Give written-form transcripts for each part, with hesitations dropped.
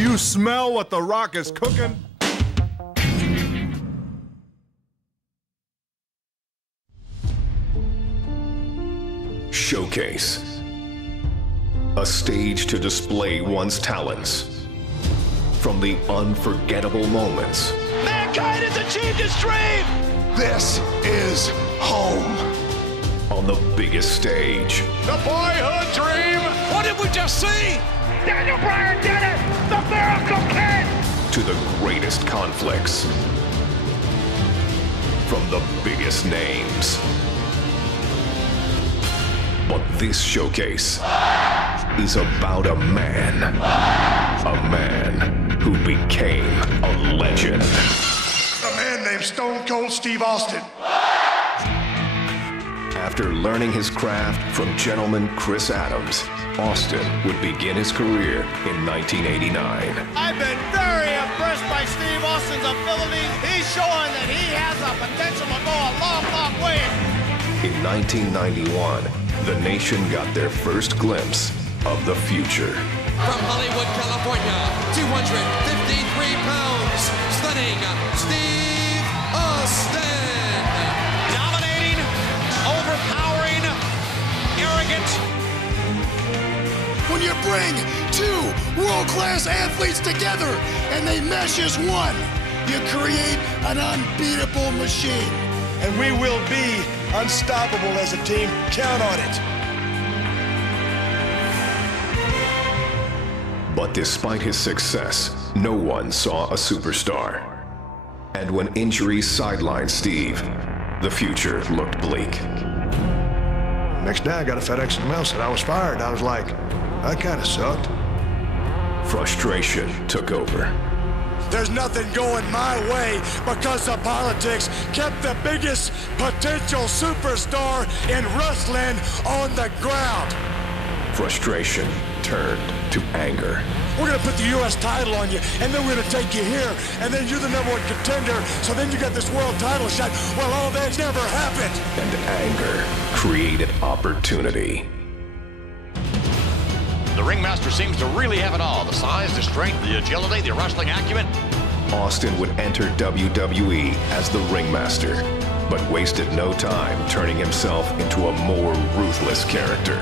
you smell what The Rock is cooking? Showcase. A stage to display one's talents. From the unforgettable moments. Mankind has achieved his dream! This is home. On the biggest stage. The boyhood dream! What did we just see? Daniel Bryan did it! The Miracle Kid! To the greatest conflicts. From the biggest names. But this showcase is about a man. A man who became a legend. A man named Stone Cold Steve Austin. After learning his craft from gentleman Chris Adams, Austin would begin his career in 1989. I've been very impressed by Steve Austin's abilities. He's showing that he has the potential to go a long, long way. In 1991, the nation got their first glimpse of the future. From Hollywood, California, 253 pounds, stunning Steve Austin. Dominating, overpowering, arrogant. When you bring two world-class athletes together and they mesh as one, you create an unbeatable machine. And we will be unstoppable as a team. Count on it. But despite his success, no one saw a superstar. And when injuries sidelined Steve, the future looked bleak. Next day I got a FedEx in the mail, said I was fired. I was like, that kind of sucked. Frustration took over. There's nothing going my way because of politics kept the biggest potential superstar in wrestling on the ground. Frustration turned to anger. We're going to put the U.S. title on you, and then we're going to take you here, and then you're the #1 contender, so then you got this world title shot. Well, all that never happened. And anger created opportunity. The ringmaster seems to really have it all. The size, the strength, the agility, the wrestling acumen. Austin would enter WWE as the ringmaster, but wasted no time turning himself into a more ruthless character.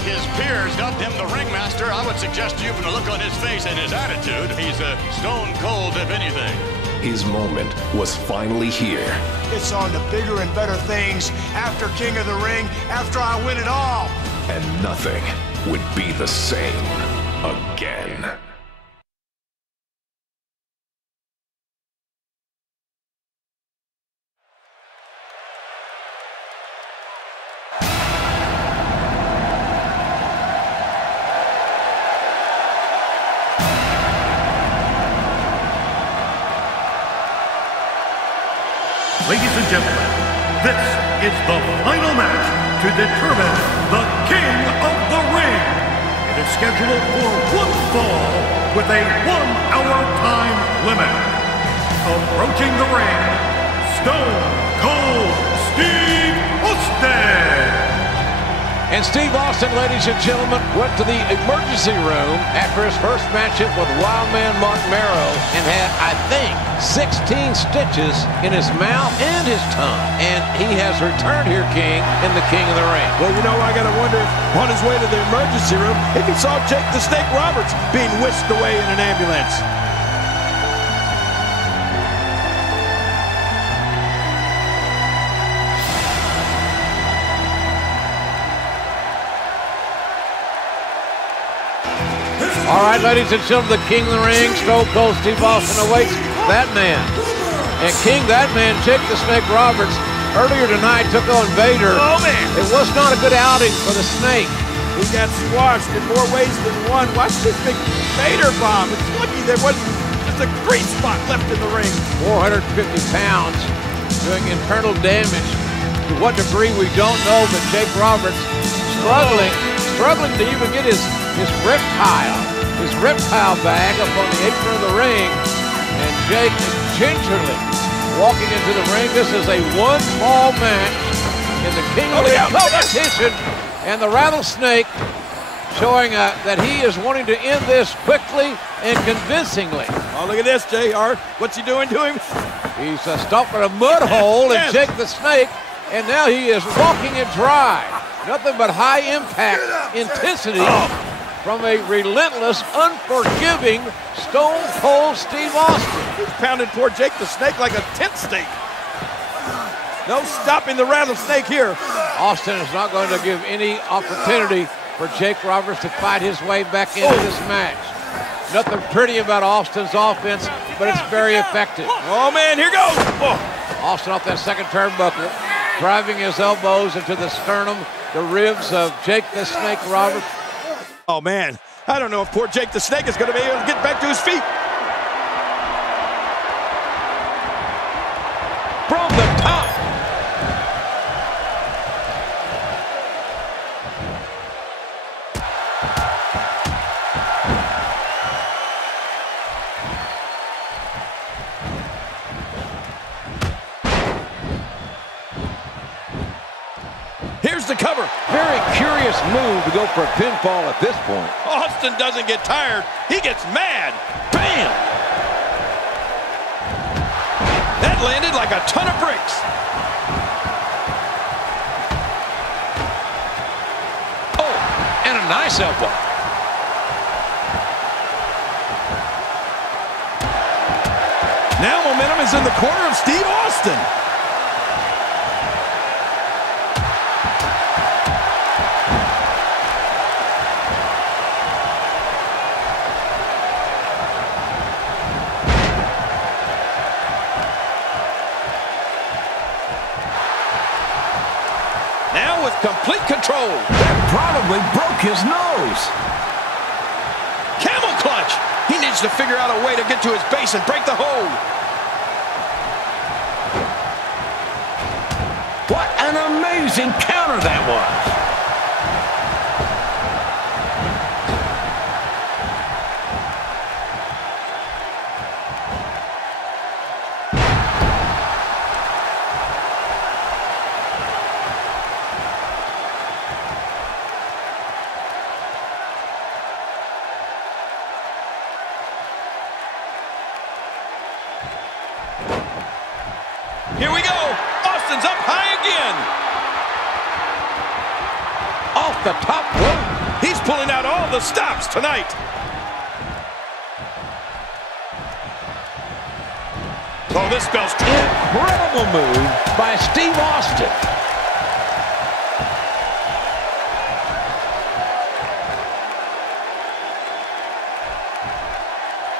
His peers dubbed him the ringmaster. I would suggest to you from the look on his face and his attitude, he's a stone cold if anything. His moment was finally here. It's on to bigger and better things after King of the Ring, after I win it all. And nothing would be the same again. Ladies and gentlemen, this is the final match to determine the King of the Ring. It is scheduled for one fall with a 1-hour time limit. Approaching the ring, Stone Cold Steve Austin. And Steve Austin, ladies and gentlemen, went to the emergency room after his first matchup with Wildman Mark Marrow and had, I think, 16 stitches in his mouth and his tongue. And he has returned here, King, in the King of the Ring. Well, you know, I got to wonder if on his way to the emergency room if he saw Jake the Snake Roberts being whisked away in an ambulance. All right, ladies and gentlemen, the King of the Ring, Stone Cold Steve Austin awaits that man. And King, that man, Jake the Snake Roberts, earlier tonight took on Vader. Oh, man. It was not a good outing for the Snake. He got squashed in more ways than one. Watch this big Vader bomb. It's lucky there wasn't just a great spot left in the ring. 450 pounds doing internal damage. To what degree, we don't know, but Jake Roberts struggling to even get his reptile bag up on the apron of the ring. And Jake is gingerly walking into the ring. This is a one-fall match in the King of the Ring competition. And the Rattlesnake showing that he is wanting to end this quickly and convincingly. Oh, look at this, JR. What's he doing to him? He's stomping a mud hole and Jake the Snake, and now he is walking it dry. Nothing but high impact intensity from a relentless, unforgiving Stone Cold Steve Austin. He's pounding poor Jake the Snake like a tent stake. No stopping the rattlesnake here. Austin is not going to give any opportunity for Jake Roberts to fight his way back into this match. Nothing pretty about Austin's offense, but it's very effective. Oh, man, here goes. Austin off that second turnbuckle, driving his elbows into the sternum, the ribs of Jake the Snake Roberts. Oh, man, I don't know if poor Jake the Snake is going to be able to get back to his feet. From the top. Here's the cover. Very curious move to go for a pinfall at this point. Austin doesn't get tired. He gets mad. Bam! That landed like a ton of bricks. Oh, and a nice elbow. Now momentum is in the corner of Steve Austin. Now with complete control. That probably broke his nose. Camel clutch. He needs to figure out a way to get to his base and break the hold. What an amazing counter that was. Here we go. Austin's up high again. Off the top rope. He's pulling out all the stops tonight. Oh, this spells trouble. Incredible move by Steve Austin.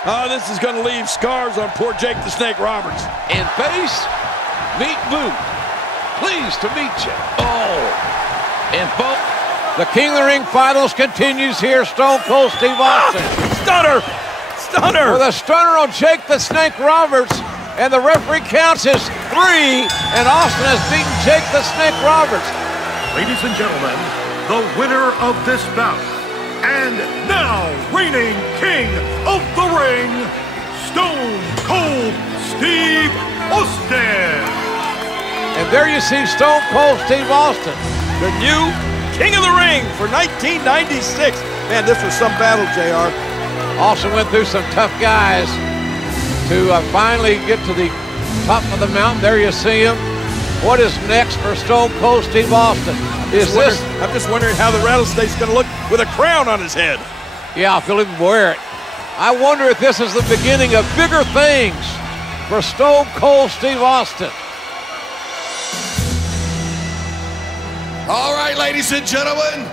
Oh, this is going to leave scars on poor Jake the Snake Roberts. And face, meet boot. Pleased to meet you. Oh, and folks, the King of the Ring finals continues here. Stone Cold Steve Austin. Stunner! Stunner! With a stunner on Jake the Snake Roberts. And the referee counts as 3. And Austin has beaten Jake the Snake Roberts. Ladies and gentlemen, the winner of this bout, and now reigning King of the Ring, Stone Cold Steve Austin. And there you see Stone Cold Steve Austin, the new King of the Ring for 1996. Man, this was some battle, JR. Austin went through some tough guys to finally get to the top of the mountain. There you see him. What is next for Stone Cold Steve Austin? I'm just wondering how the rattlesnake's going to look with a crown on his head. Yeah, if he'll even wear it. I wonder if this is the beginning of bigger things for Stone Cold Steve Austin. All right, ladies and gentlemen,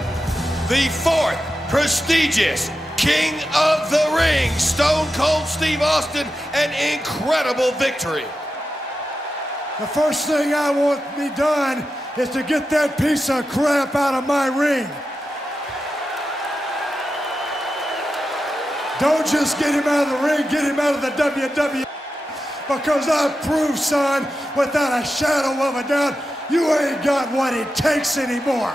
the 4th prestigious King of the Ring, Stone Cold Steve Austin, an incredible victory. The first thing I want to be done is to get that piece of crap out of my ring. Don't just get him out of the ring, get him out of the WWE. Because I've proved, son, without a shadow of a doubt, you ain't got what it takes anymore.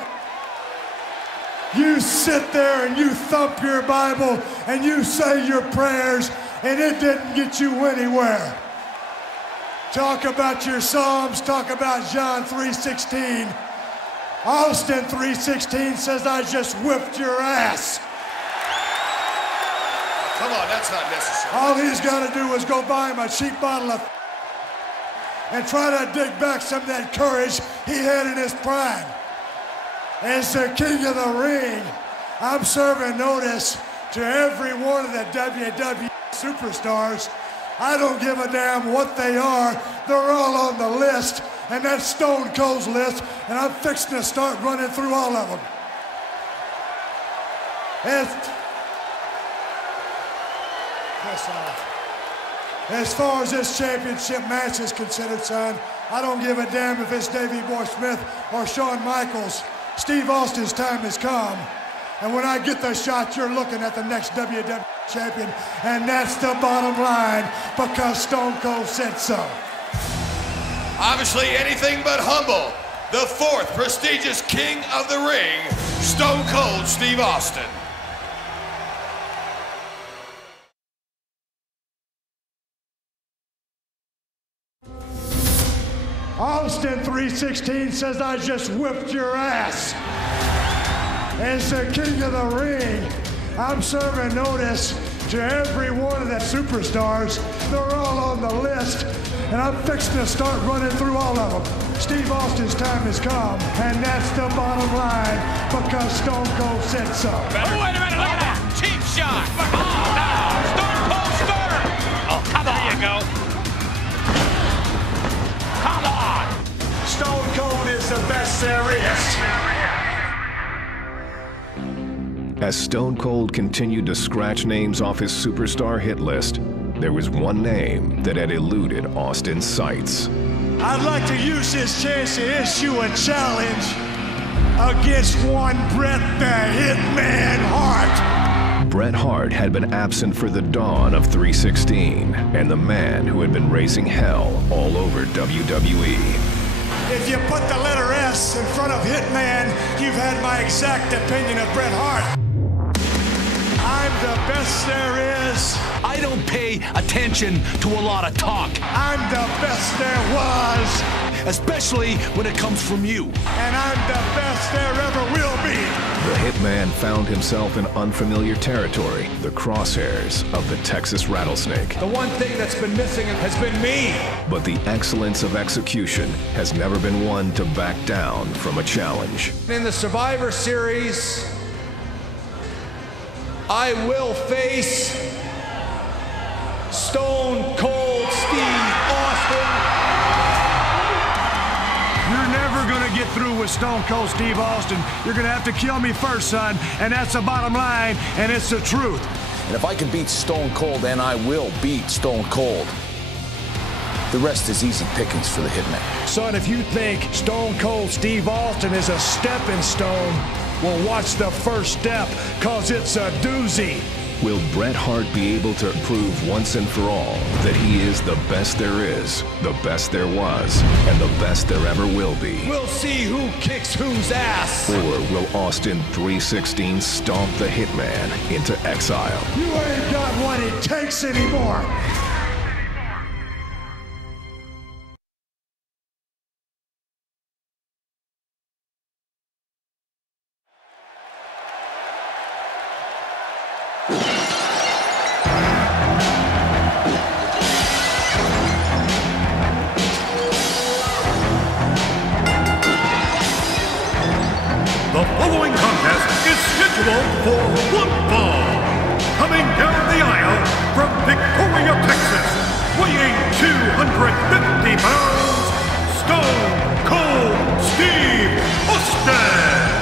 You sit there and you thump your Bible and you say your prayers, and it didn't get you anywhere. Talk about your Psalms, talk about John 3:16. Austin 316 says I just whipped your ass. Come on, that's not necessary. All he's got to do is go buy him a cheap bottle of and try to dig back some of that courage he had in his prime. As the king of the ring, I'm serving notice to every one of the WWE superstars. I don't give a damn what they are. They're all on the list, and that's Stone Cold's list, and I'm fixing to start running through all of them. As far as this championship match is considered, son, I don't give a damn if it's Davey Boy Smith or Shawn Michaels. Steve Austin's time has come. And when I get the shot, you're looking at the next WWE champion. And that's the bottom line, because Stone Cold said so. Obviously anything but humble. The fourth prestigious king of the ring, Stone Cold Steve Austin. Austin 316 says I just whipped your ass. As the king of the ring, I'm serving notice to every one of the superstars. They're all on the list, and I'm fixing to start running through all of them. Steve Austin's time has come, and that's the bottom line, because Stone Cold said so. Oh, wait a minute, look at that. Cheap shot. Oh, no. Stone Cold Stunner. Oh, come on. There you go. Come on. Stone Cold is the best there is. As Stone Cold continued to scratch names off his superstar hit list, there was one name that had eluded Austin's sights. I'd like to use this chance to issue a challenge against one Bret the Hitman Hart. Bret Hart had been absent for the dawn of 316, and the man who had been raising hell all over WWE. If you put the letter S in front of Hitman, you've had my exact opinion of Bret Hart. I'm the best there is. I don't pay attention to a lot of talk. I'm the best there was. Especially when it comes from you. And I'm the best there ever will be. The Hitman found himself in unfamiliar territory, the crosshairs of the Texas Rattlesnake. The one thing that's been missing has been me. But the excellence of execution has never been one to back down from a challenge. In the Survivor Series, I will face Stone Cold Steve Austin. You're never gonna get through with Stone Cold Steve Austin. You're gonna have to kill me first, son, and that's the bottom line, and it's the truth. And if I can beat Stone Cold, then I will beat Stone Cold. The rest is easy pickings for the Hitman. Son, if you think Stone Cold Steve Austin is a stepping stone, well, watch the first step, cause it's a doozy. Will Bret Hart be able to prove once and for all that he is the best there is, the best there was, and the best there ever will be? We'll see who kicks whose ass. Or will Austin 316 stomp the Hitman into exile? You ain't got what it takes anymore. The following contest is scheduled for one fall. Coming down the aisle from Victoria, Texas, weighing 250 pounds, Stone Cold Steve Austin.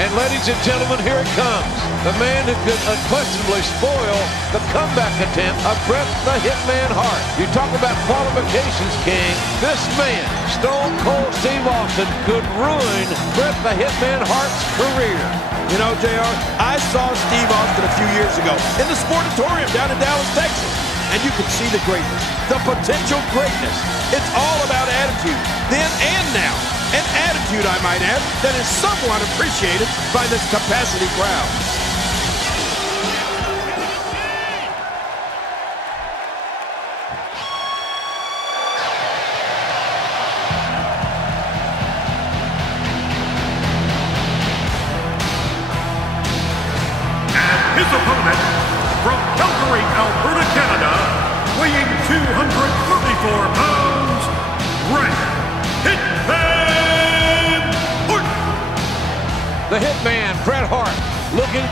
And ladies and gentlemen, here it comes. The man who could unquestionably spoil the comeback attempt of Bret the Hitman Hart. You talk about qualifications, King. This man, Stone Cold Steve Austin, could ruin Bret the Hitman Hart's career. You know, JR, I saw Steve Austin a few years ago in the Sportatorium down in Dallas, Texas. And you could see the greatness, the potential greatness. It's all about attitude, then and now. An attitude, I might add, that is somewhat appreciated by this capacity crowd.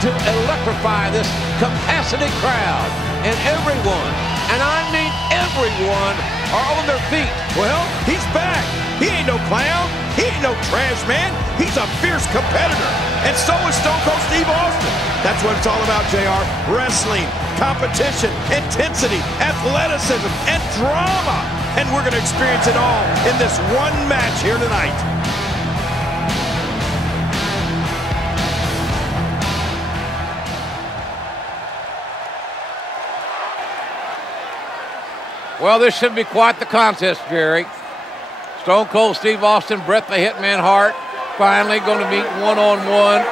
to electrify this capacity crowd. And everyone, and I mean everyone, are on their feet. Well, he's back. He ain't no clown. He ain't no trash man. He's a fierce competitor. And so is Stone Cold Steve Austin. That's what it's all about, JR. Wrestling, competition, intensity, athleticism, and drama. And we're going to experience it all in this one match here tonight. Well, this should be quite the contest, Jerry. Stone Cold Steve Austin, Bret the Hitman Hart, finally going to meet one-on-one.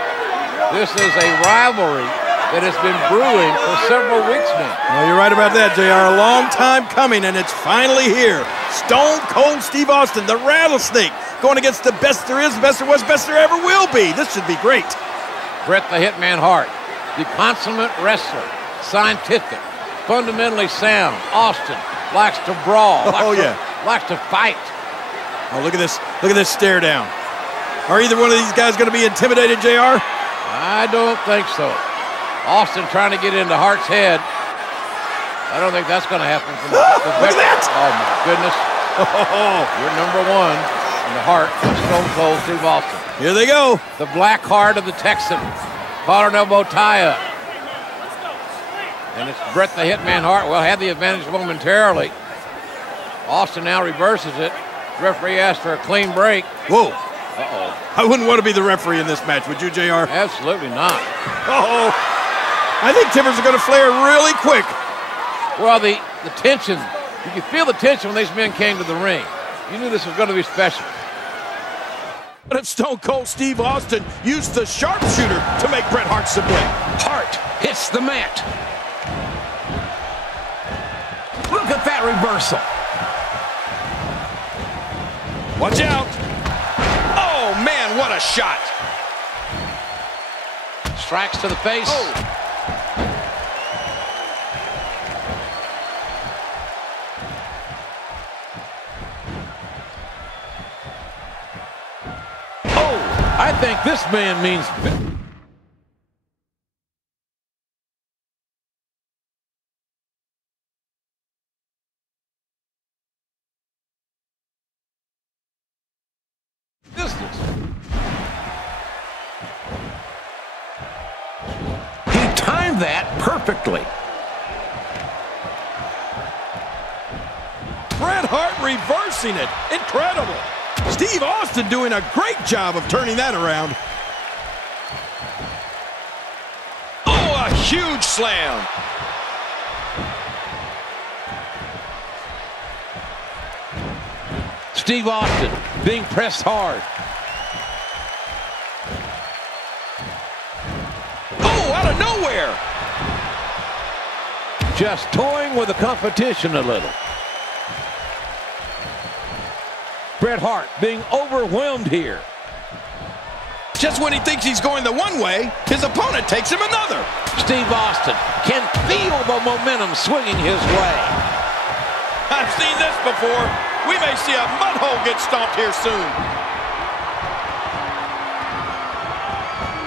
This is a rivalry that has been brewing for several weeks now. Well, you're right about that, JR. A long time coming, and it's finally here. Stone Cold Steve Austin, the Rattlesnake, going against the best there is, best there was, best there ever will be. This should be great. Bret the Hitman Hart, the consummate wrestler, scientific, fundamentally sound. Austin likes to brawl, likes to fight. Oh, look at this stare down. Are either one of these guys going to be intimidated, JR? I don't think so. Austin trying to get into Hart's head. I don't think that's going to happen. Look at that! Oh, my goodness. You're number one in the heart of Stone Cold Steve Austin. Here they go. The black heart of the Texan. Collar and elbow tie-up. And it's Bret the Hitman Hart. Well, had the advantage momentarily. Austin now reverses it. Referee asked for a clean break. Whoa. Uh-oh. I wouldn't want to be the referee in this match, would you, JR? Absolutely not. Uh-oh. I think timbers are going to flare really quick. Well, the tension, you could feel the tension when these men came to the ring. You knew this was going to be special. But if Stone Cold Steve Austin used the sharpshooter to make Bret Hart submit. Hart hits the mat. Look at that reversal. Watch out. Oh, man, what a shot. Strikes to the face. I think this man means... business. He timed that perfectly. Bret Hart reversing it. Incredible. Steve Austin doing a great job of turning that around. Oh, a huge slam. Steve Austin being pressed hard. Oh, out of nowhere. Just toying with the competition a little. Bret Hart being overwhelmed here. Just when he thinks he's going the one way, his opponent takes him another. Steve Austin can feel the momentum swinging his way. I've seen this before. We may see a mud hole get stomped here soon.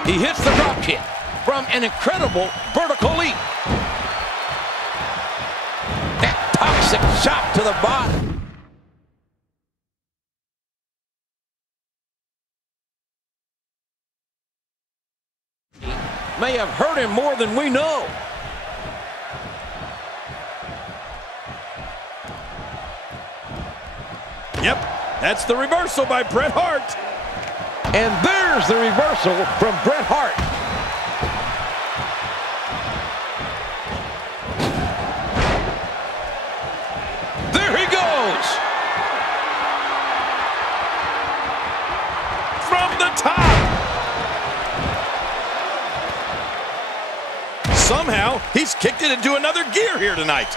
He hits the drop kick from an incredible vertical leap. That toxic shot to the body. May have hurt him more than we know. Yep, that's the reversal by Bret Hart. And there's the reversal from Bret Hart. There he goes. From the top. Somehow, he's kicked it into another gear here tonight.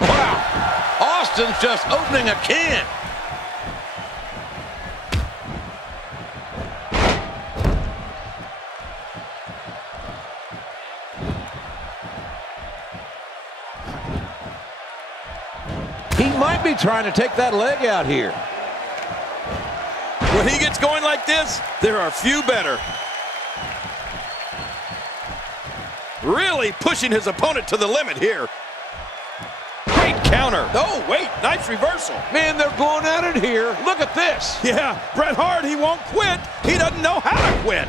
Wow, Austin's just opening a can. be trying to take that leg out here. When he gets going like this, there are few better. Really pushing his opponent to the limit here. Great counter. Oh, wait, nice reversal. Man, they're going at it here. Look at this. Yeah, Bret Hart, he won't quit. He doesn't know how to quit.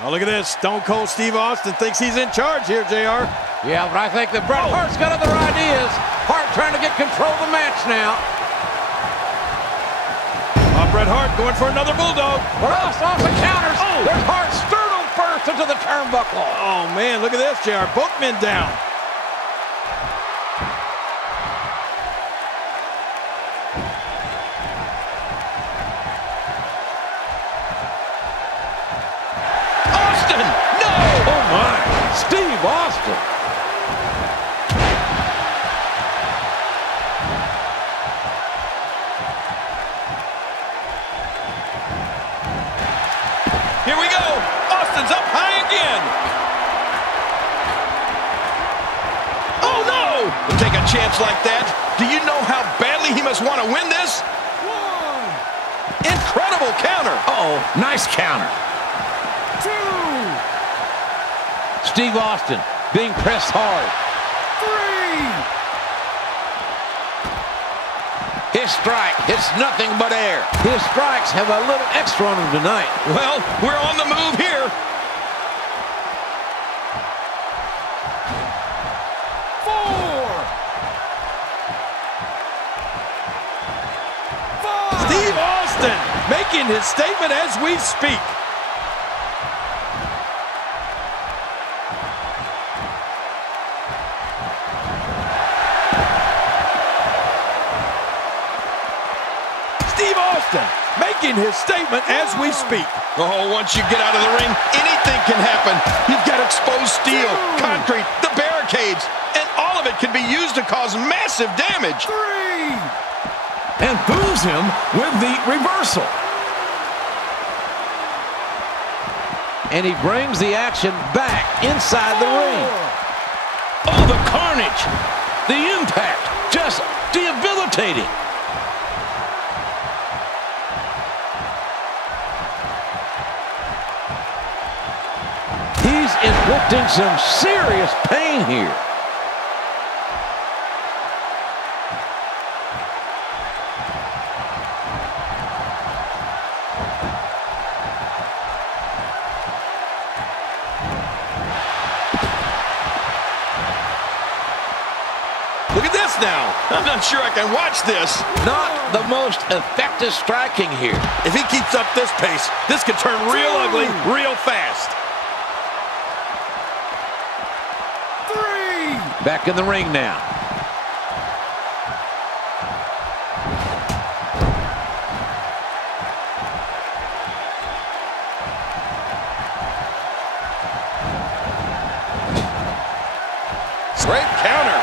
Oh, look at this. Stone Cold Steve Austin thinks he's in charge here, JR. Yeah, but I think that Bret Hart's got other ideas. Hart trying to get control of the match now. Bret Hart going for another bulldog. Ross off the counters. Oh. There's Hart sternum first into the turnbuckle. Oh, man, look at this, JR. Both men down. Steve Austin. Here we go. Austin's up high again. Oh, no. To take a chance like that, do you know how badly he must want to win this? Incredible counter. Uh-oh, nice counter. Steve Austin being pressed hard. 3. His strike hits nothing but air. His strikes have a little extra on him tonight. Well, we're on the move here. 4. 5. Steve Austin making his statement as we speak. Making his statement as we speak. Oh, once you get out of the ring, anything can happen. You've got exposed steel, concrete, the barricades, and all of it can be used to cause massive damage. 3. And fools him with the reversal. And he brings the action back inside the ring. Oh, the carnage. The impact. Just debilitating. He's inflicting some serious pain here. Look at this now. I'm not sure I can watch this. Not the most effective striking here. If he keeps up this pace, this could turn real ugly real fast. 3. Back in the ring now. Great counter.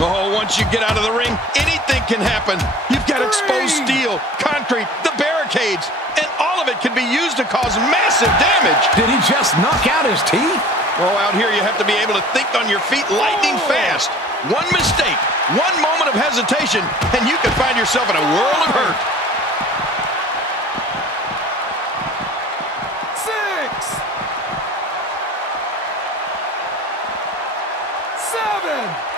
Oh, once you get out of the ring, anything can happen. You've got exposed steel, concrete, the barricades, and all of it can be used to cause massive damage. Did he just knock out his teeth? Oh, out here you have to be able to think on your feet lightning fast. One mistake, one moment of hesitation, and you can find yourself in a world of hurt. 6. 7.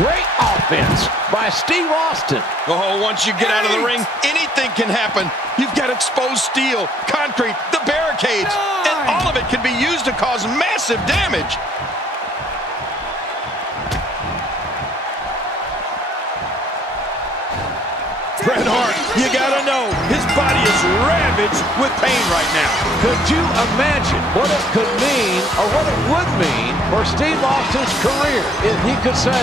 Great offense by Steve Austin. Oh, once you get out of the ring, anything can happen. You've got exposed steel, concrete, the barricades, and all of it can be used to cause massive damage. Bret Hart, you gotta know, his body is ravaged with pain right now. Could you imagine what it could mean, or what it would mean, for Steve Austin's career if he could say,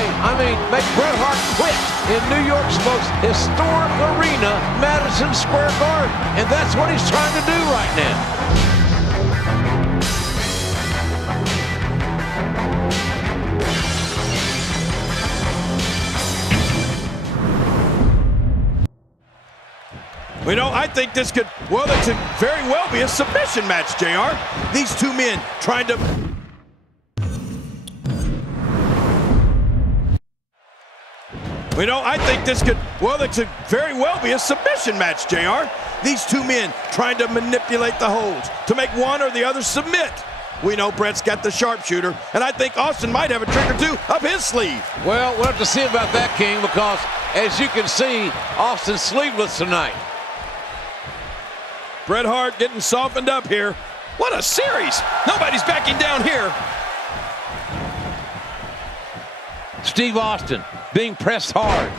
make Bret Hart quit in New York's most historic arena, Madison Square Garden. And that's what he's trying to do right now. You know, I think this could, well, it could very well be a submission match, JR. These two men trying to... You know, I think this could, well, it could very well be a submission match, JR. These two men trying to manipulate the holds to make one or the other submit. We know Bret's got the sharpshooter, and I think Austin might have a trick or two up his sleeve. Well, we'll have to see about that, King, because as you can see, Austin's sleeveless tonight. Bret Hart getting softened up here. What a series! Nobody's backing down here. Steve Austin being pressed hard.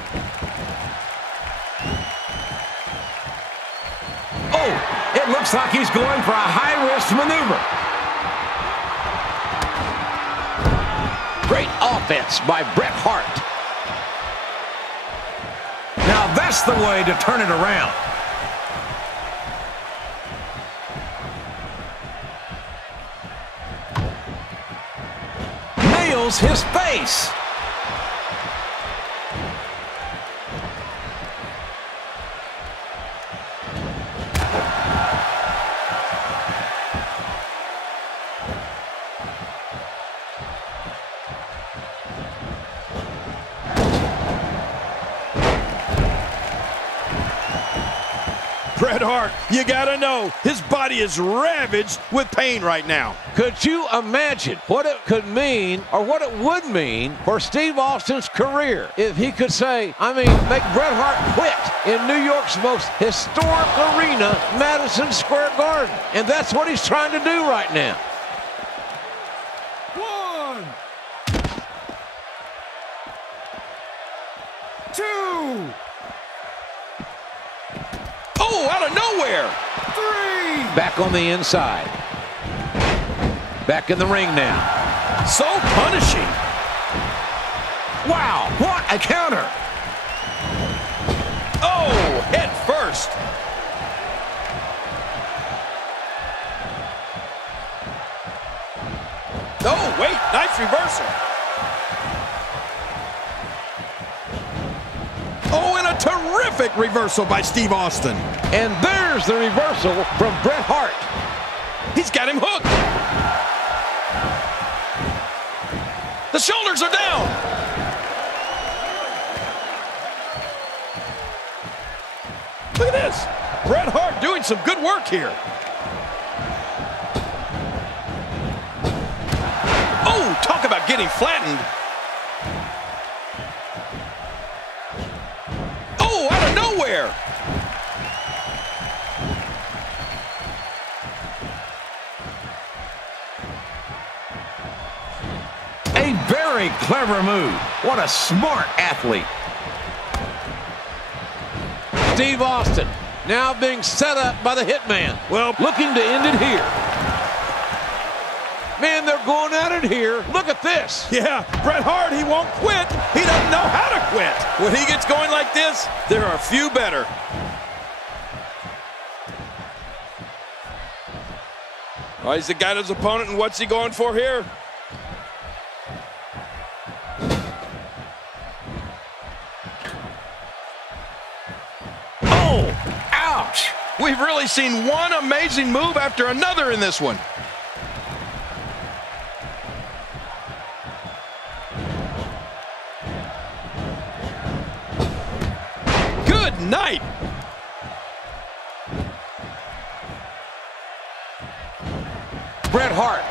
Oh, it looks like he's going for a high-risk maneuver. Great offense by Bret Hart. Now that's the way to turn it around. Nails his face. Bret Hart, you gotta know, his body is ravaged with pain right now. Could you imagine what it could mean, or what it would mean, for Steve Austin's career if he could say, make Bret Hart quit in New York's most historic arena, Madison Square Garden. And that's what he's trying to do right now. 1, 2, Oh, out of nowhere! 3. Back on the inside. Back in the ring now. So punishing. Wow, what a counter. Oh, head first. Oh, wait, nice reversal. Oh, and a terrific reversal by Steve Austin. And there's the reversal from Bret Hart. He's got him hooked. The shoulders are down. Look at this. Bret Hart doing some good work here. Oh, talk about getting flattened. Oh, out of nowhere. A very clever move. What a smart athlete. Steve Austin now being set up by the Hitman. Well, looking to end it here. Man, they're going at it here. Look at this. Yeah, Bret Hart, he won't quit. He doesn't know how to quit. When he gets going like this, there are a few better. Oh, he's got his opponent, and what's he going for here? Oh, ouch. We've really seen one amazing move after another in this one. Good night. Bret Hart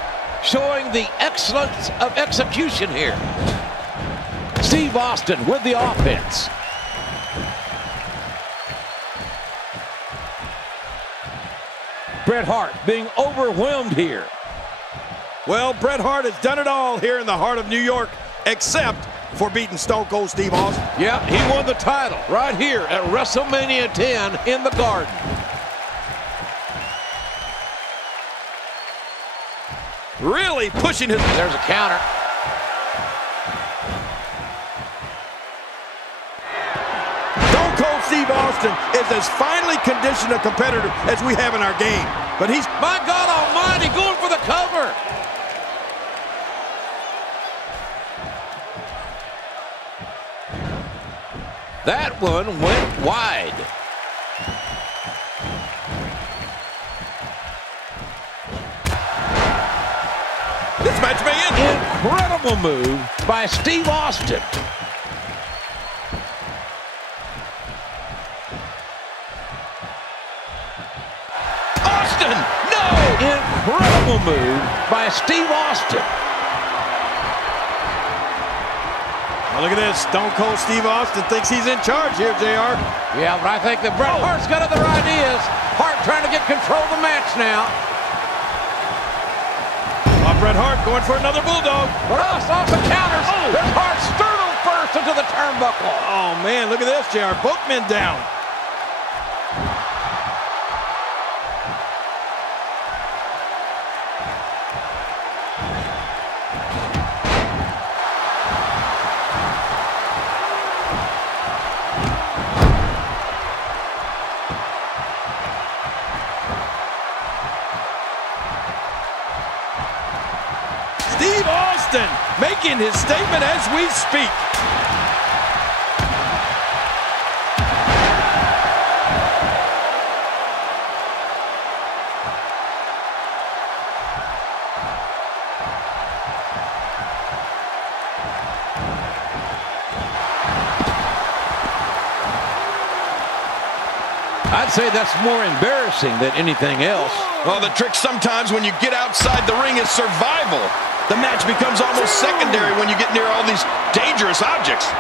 showing the excellence of execution here. Steve Austin with the offense. Bret Hart being overwhelmed here. Well, Bret Hart has done it all here in the heart of New York, except for beating Stone Cold Steve Austin. Yep, he won the title right here at WrestleMania 10 in the Garden. Really pushing his... There's a counter. Stone Cold Steve Austin is as finely conditioned a competitor as we have in our game. But he's... My God almighty, going for the cover. That one went wide. This match may end. Incredible move by Steve Austin. Austin, no! Incredible move by Steve Austin. Now look at this. Stone Cold Steve Austin thinks he's in charge here, JR. Yeah, but I think that Bret Hart's got other ideas. Hart trying to get control of the match now. Bret Hart going for another bulldog. But Austin counters. Oh. There's Hart sternum first into the turnbuckle. Oh, man, look at this, JR. Both men down. Steve Austin making his statement as we speak. I'd say that's more embarrassing than anything else. Well, the trick sometimes when you get outside the ring is survival. The match becomes almost secondary when you get near all these dangerous objects.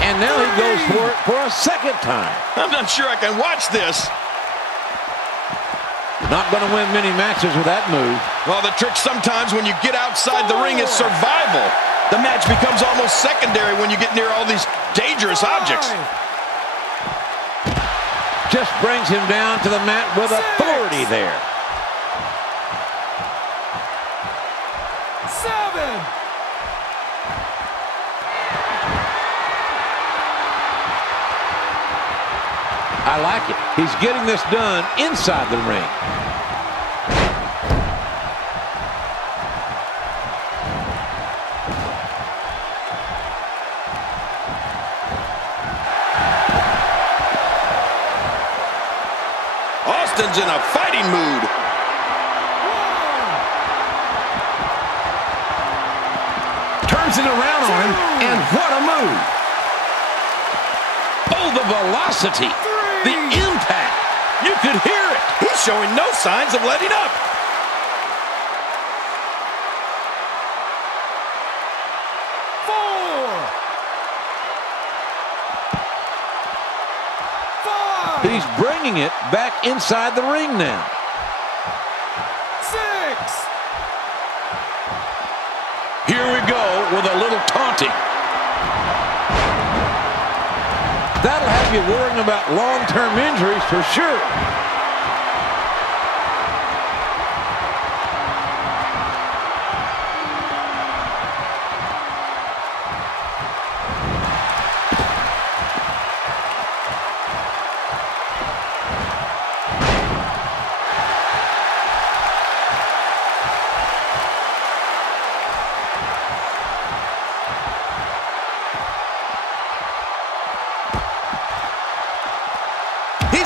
And now he goes for it for a second time. I'm not sure I can watch this. Not going to win many matches with that move. Well, the trick sometimes when you get outside the ring is survival. The match becomes almost secondary when you get near all these dangerous objects. Just brings him down to the mat with authority there. 7. I like it. He's getting this done inside the ring. Austin's in a fighting mood. Turns it around on him, and what a move. Oh, the velocity, the impact. You could hear it. He's showing no signs of letting up. He's bringing it back inside the ring now. 6. Here we go with a little taunting. That'll have you worrying about long-term injuries for sure.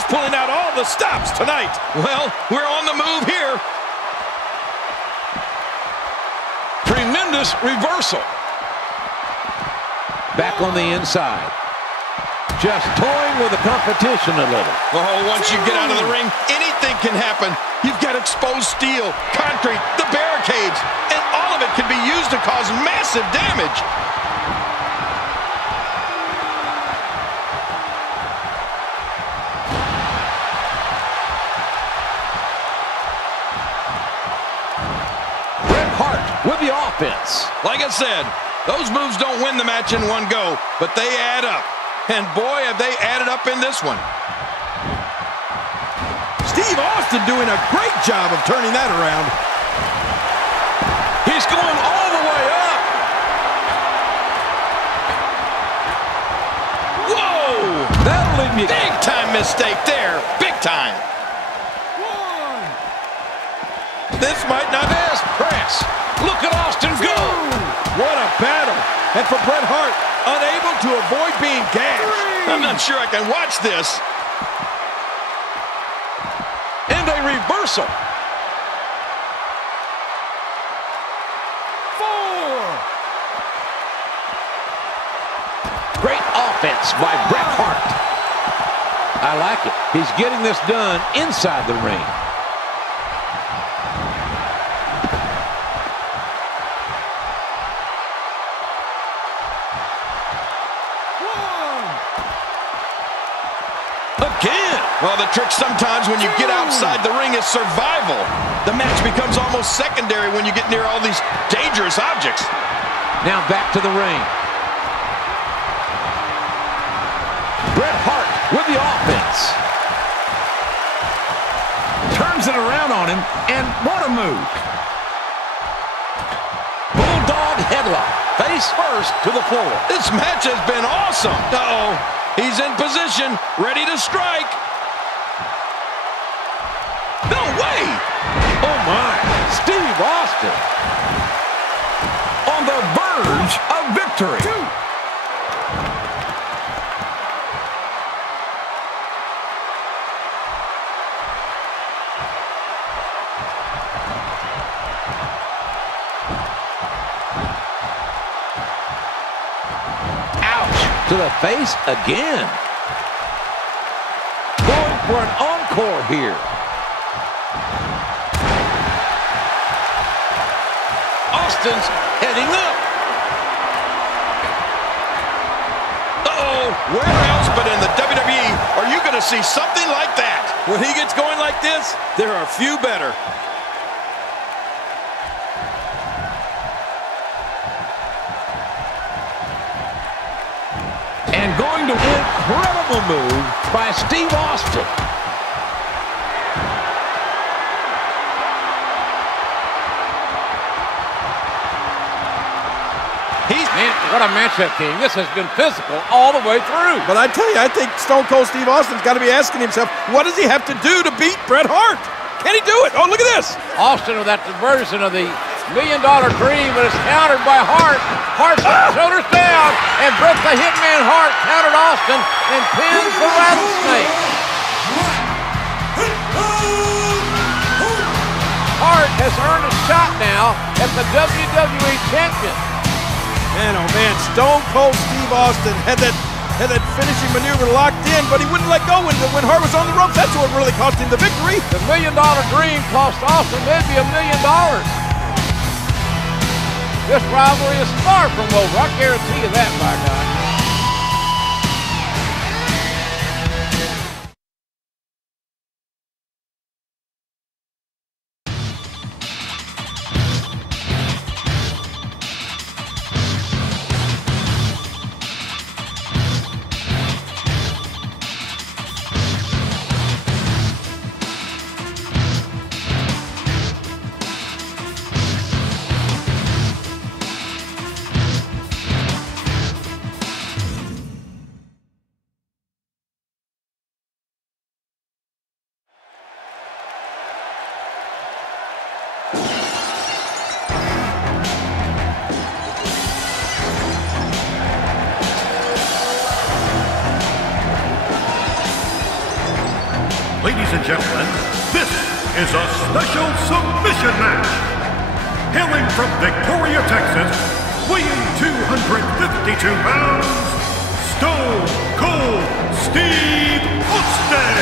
Pulling out all the stops tonight. Well, we're on the move here. Tremendous reversal. Back on the inside. Just toying with the competition a little. Oh, once you get out of the ring, anything can happen. You've got exposed steel, concrete, the barricades, and all of it can be used to cause massive damage. With the offense. Like I said, Those moves don't win the match in one go, but they add up. And boy, have they added up in this one. Steve Austin doing a great job of turning that around. He's going all the way up. Whoa! That'll leave me. Big time mistake there. Big time. This might not ask. Press. Look at Austin go. What a battle. And for Bret Hart, unable to avoid being gashed. I'm not sure I can watch this. And a reversal. 4. Great offense by Bret Hart. I like it. He's getting this done inside the ring. Again. Well, the trick sometimes when you get outside the ring is survival. The match becomes almost secondary when you get near all these dangerous objects. Now back to the ring. Bret Hart with the offense. Turns it around on him, and what a move. Bulldog headlock. Face first to the floor. This match has been awesome. Uh-oh. He's in position, ready to strike. No way! Oh my, Steve Austin on the verge of victory. To the face again. Going for an encore here. Austin's heading up. Uh-oh. Where else but in the WWE are you going to see something like that? When he gets going like this, there are few better. And going to incredible move by Steve Austin. Man, what a matchup, King. This has been physical all the way through. But I tell you, I think Stone Cold Steve Austin's got to be asking himself, what does he have to do to beat Bret Hart? Can he do it? Oh, look at this. Austin with that diversion of the $1 Million Dream, but it's countered by Hart. Hart shoulders down, and Bret the Hitman Hart countered Austin and pins the Rattlesnake. Hart has earned a shot now at the WWE Champion. Man, oh man, Stone Cold Steve Austin had that finishing maneuver locked in, but he wouldn't let go when Hart was on the ropes. That's what really cost him the victory. The $1 Million Dream cost Austin maybe $1 million. This rivalry is far from over. I guarantee you that, my God. Ladies and gentlemen, this is a special submission match. Hailing from Victoria, Texas, weighing 252 pounds, Stone Cold Steve Austin.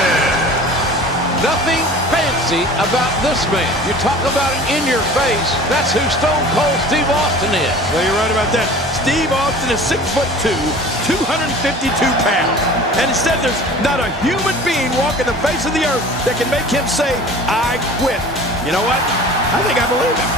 Nothing fancy about this man. You talk about it in your face. That's who Stone Cold Steve Austin is. Well, you're right about that. Steve Austin is 6'2", 252 pounds. And instead, there's not a human being walking the face of the earth that can make him say, I quit. You know what? I think I believe him.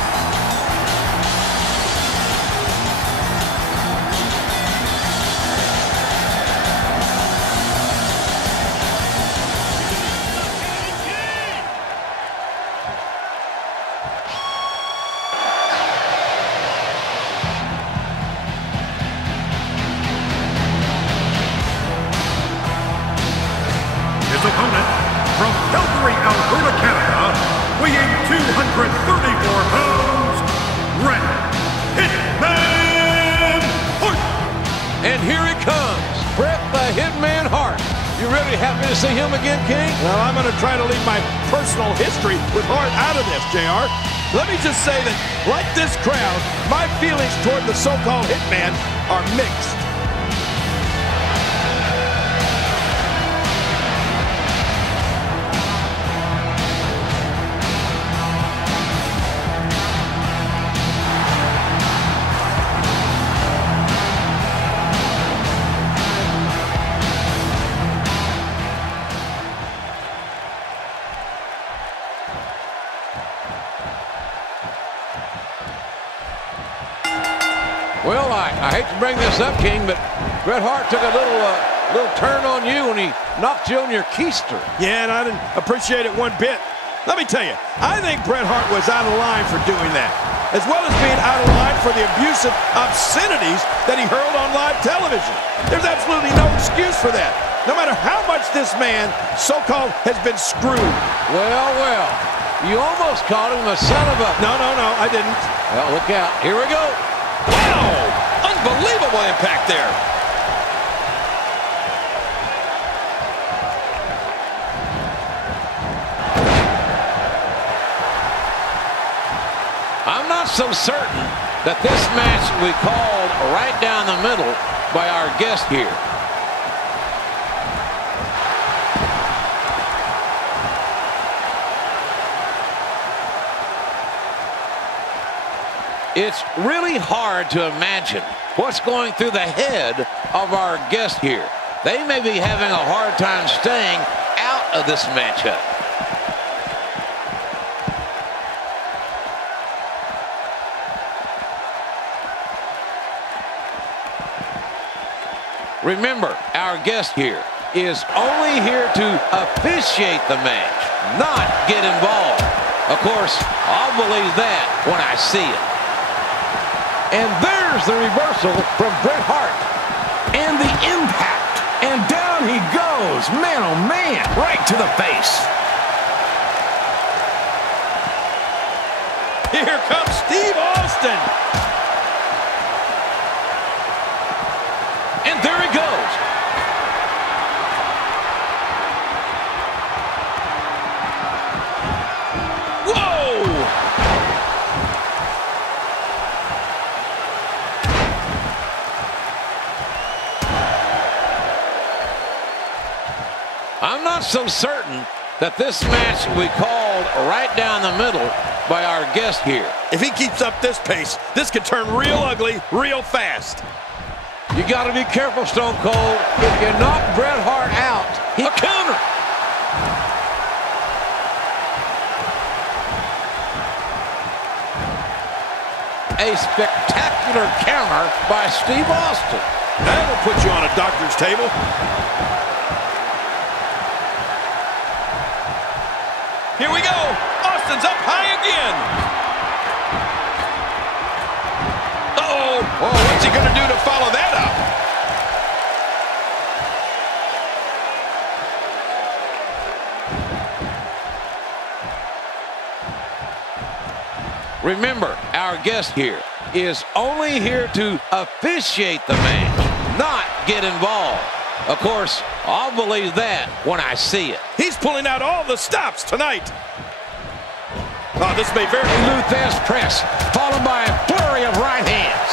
from Calgary, Alberta, Canada, weighing 234 pounds, Bret Hitman Hart. And here he comes, Bret the Hitman Hart. You really happy to see him again, King? Well, I'm going to try to leave my personal history with Hart out of this, JR. Let me just say that, like this crowd, my feelings toward the so-called Hitman are mixed. Well, I hate to bring this up, King, but Bret Hart took a little turn on you when he knocked you on your keister. Yeah, and I didn't appreciate it one bit. Let me tell you, I think Bret Hart was out of line for doing that, as well as being out of line for the abusive obscenities that he hurled on live television. There's absolutely no excuse for that, no matter how much this man, so-called, has been screwed. Well, well, you almost called him a son of a... No, I didn't. Well, look out. Here we go. Wow! Unbelievable impact there. I'm not so certain that this match we called right down the middle by our guest here. It's really hard to imagine what's going through the head of our guest here. They may be having a hard time staying out of this matchup. Remember, our guest here is only here to officiate the match, not get involved. Of course, I'll believe that when I see it. And there's the reversal from Bret Hart. And the impact. And down he goes. Man, oh man. Right to the face. Here comes Steve Austin. And there he goes. I'm not so certain that this match we called right down the middle by our guest here. If he keeps up this pace, this could turn real ugly real fast. You got to be careful, Stone Cold. If you knock Bret Hart out, he counter. A spectacular counter by Steve Austin. That'll put you on a doctor's table. Here we go. Austin's up high again. Uh-oh. Oh, what's he going to do to follow that up? Remember, our guest here is only here to officiate the match, not get involved. Of course, I'll believe that when I see it. He's pulling out all the stops tonight. Oh, this may very... Luthez press, followed by a flurry of right hands.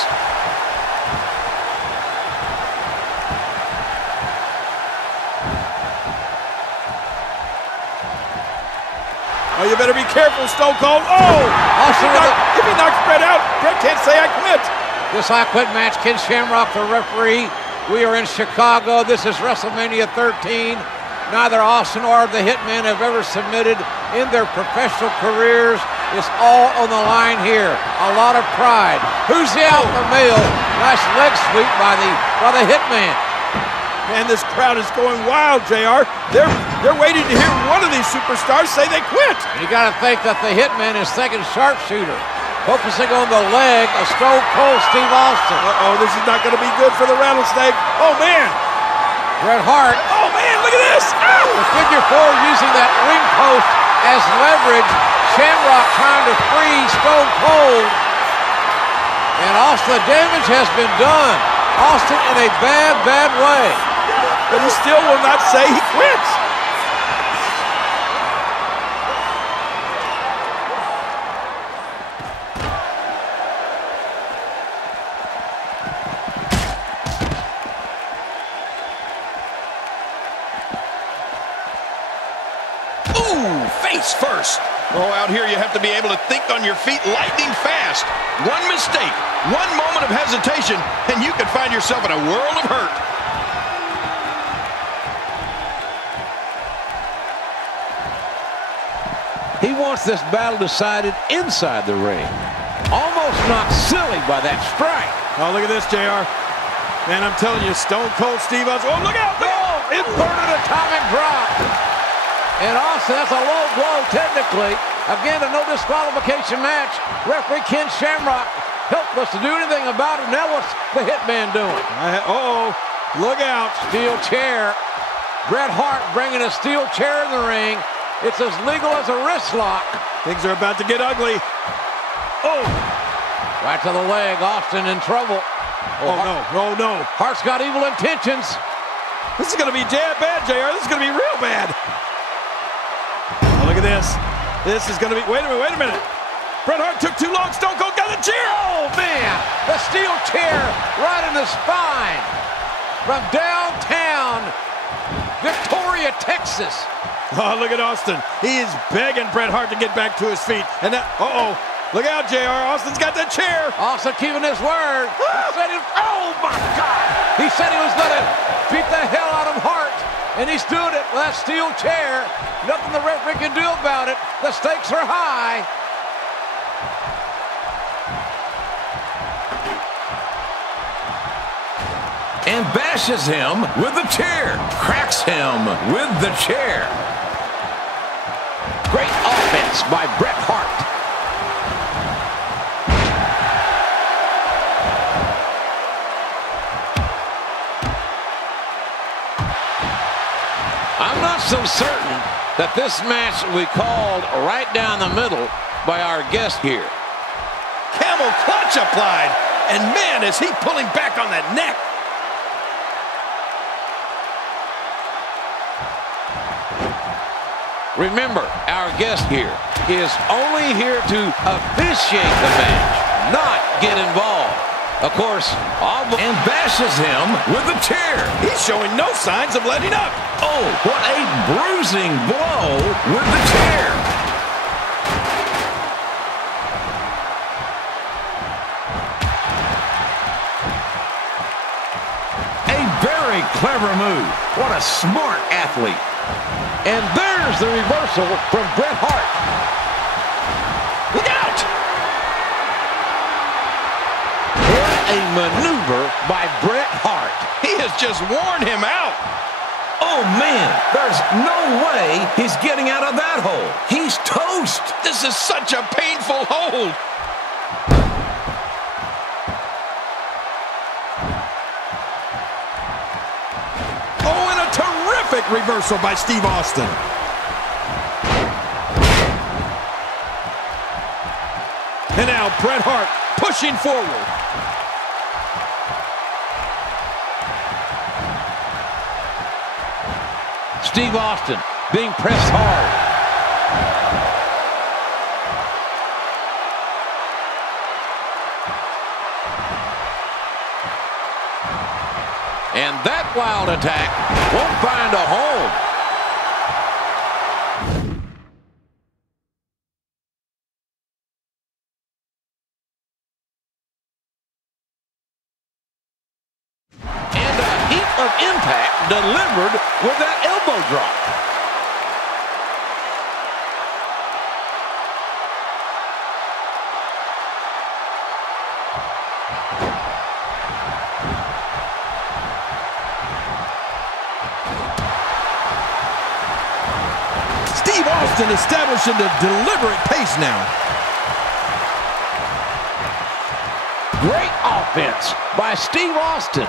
Oh, you better be careful, Stone Cold. Oh! If he knocks Bret out, Bret can't say I quit. This I Quit match, Ken Shamrock, the referee. We are in Chicago. This is WrestleMania 13. Neither Austin or the Hitman have ever submitted in their professional careers. It's all on the line here. A lot of pride. Who's the alpha male? Nice leg sweep by the Hitman. Man, this crowd is going wild, JR. They're waiting to hear one of these superstars say they quit. You got to think that the Hitman is thinking sharpshooter. Focusing on the leg of Stone Cold Steve Austin. Uh-oh, this is not going to be good for the Rattlesnake. Oh, man. Bret Hart. Oh, man, look at this. this? Ah! The figure four using that ring post as leverage. Shamrock trying to free Stone Cold. And Austin, the damage has been done. Austin in a bad, bad way. But he still will not say he quits. Ooh, face first. Oh, out here you have to be able to think on your feet lightning fast. One mistake, one moment of hesitation, and you could find yourself in a world of hurt. He wants this battle decided inside the ring. Almost knocked silly by that strike. Oh, look at this, JR. Man, I'm telling you, Stone Cold Steve Austin. Oh, look out! Oh, inverted atomic drop. And Austin, that's a low blow technically. Again, a no disqualification match. Referee Ken Shamrock helpless to do anything about it. Now what's the Hitman doing? Uh-oh, look out. Steel chair. Bret Hart bringing a steel chair in the ring. It's as legal as a wrist lock. Things are about to get ugly. Oh! Right to the leg, Austin in trouble. Oh, no. Hart's got evil intentions. This is going to be bad, JR. This is going to be real bad. Oh, look at this. This is going to be, wait a minute. Bret Hart took too long. Stone Cold got a chair. Oh, man. The steel chair right in the spine. From downtown Victoria, Texas. Oh, look at Austin. He is begging Bret Hart to get back to his feet. And now, look out, JR. Austin's got that chair. Austin keeping his word. Oh, my God. He said he was going to beat the hell out of Hart. And he's doing it with that steel chair. Nothing the referee can do about it. The stakes are high. And bashes him with the chair. Cracks him with the chair. Great offense by Bret Hart. I'm not so certain that this match will be called right down the middle by our guest here. Camel clutch applied, and man, is he pulling back on that neck. Remember, our guest here is only here to officiate the match, not get involved. Of course, and bashes him with the chair. He's showing no signs of letting up. Oh, what a bruising blow with the chair. A very clever move. What a smart athlete. And there's the reversal from Bret Hart. Look out! What a maneuver by Bret Hart. He has just worn him out. Oh, man, there's no way he's getting out of that hole. He's toast. This is such a painful hold. Oh, and a terrific reversal by Steve Austin. And now Bret Hart pushing forward. Steve Austin being pressed hard. And that wild attack won't find a home. And a heap of impact delivered with that elbow drop. Steve Austin establishing a deliberate pace now. Great offense by Steve Austin.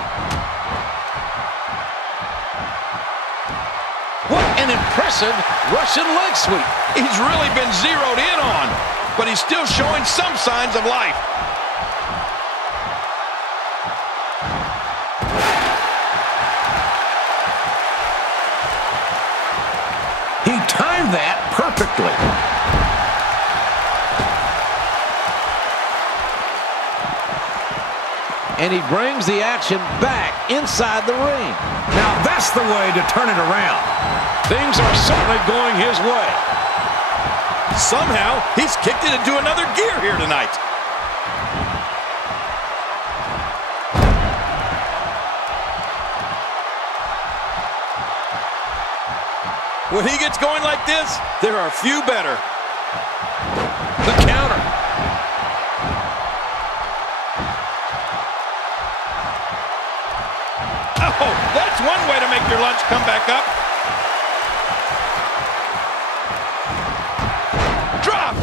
an impressive Russian leg sweep. He's really been zeroed in on, but he's still showing some signs of life. He timed that perfectly. And he brings the action back inside the ring. Now that's the way to turn it around. Things are certainly going his way. Somehow, he's kicked it into another gear here tonight. When he gets going like this, there are few better. The counter. Oh, that's one way to make your lunch come back up. Drop!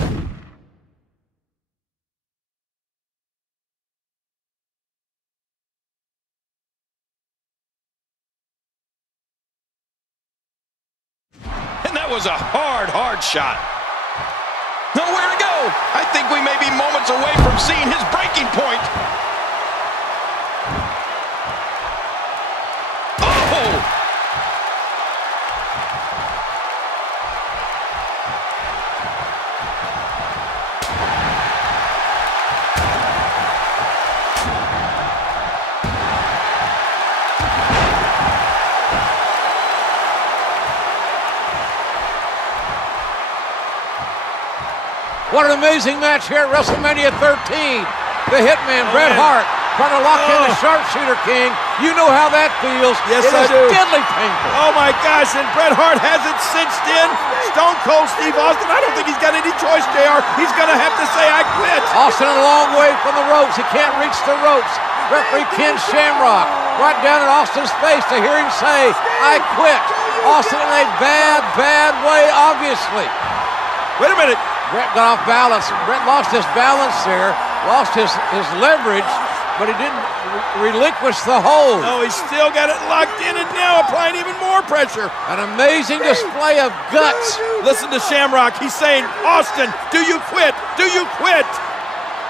And that was a hard shot. Nowhere to go. I think we may be moments away from seeing his breaking point. What an amazing match here at WrestleMania 13. The Hitman, Bret Hart, trying to lock in the Sharpshooter King. You know how that feels. Yes, I do. It is deadly painful. Oh, my gosh, and Bret Hart has it cinched in. Stone Cold Steve Austin, I don't think he's got any choice, JR. He's going to have to say, I quit. Austin a long way from the ropes. He can't reach the ropes. Referee Ken Shamrock right down in Austin's face to hear him say, I quit. Austin in a bad way, obviously. Wait a minute. Bret got off balance. Bret lost his balance there, lost his leverage, but he didn't relinquish the hold. No, he's still got it locked in and now applying even more pressure. An amazing display of guts. Listen to Shamrock. He's saying, Austin, do you quit? Do you quit?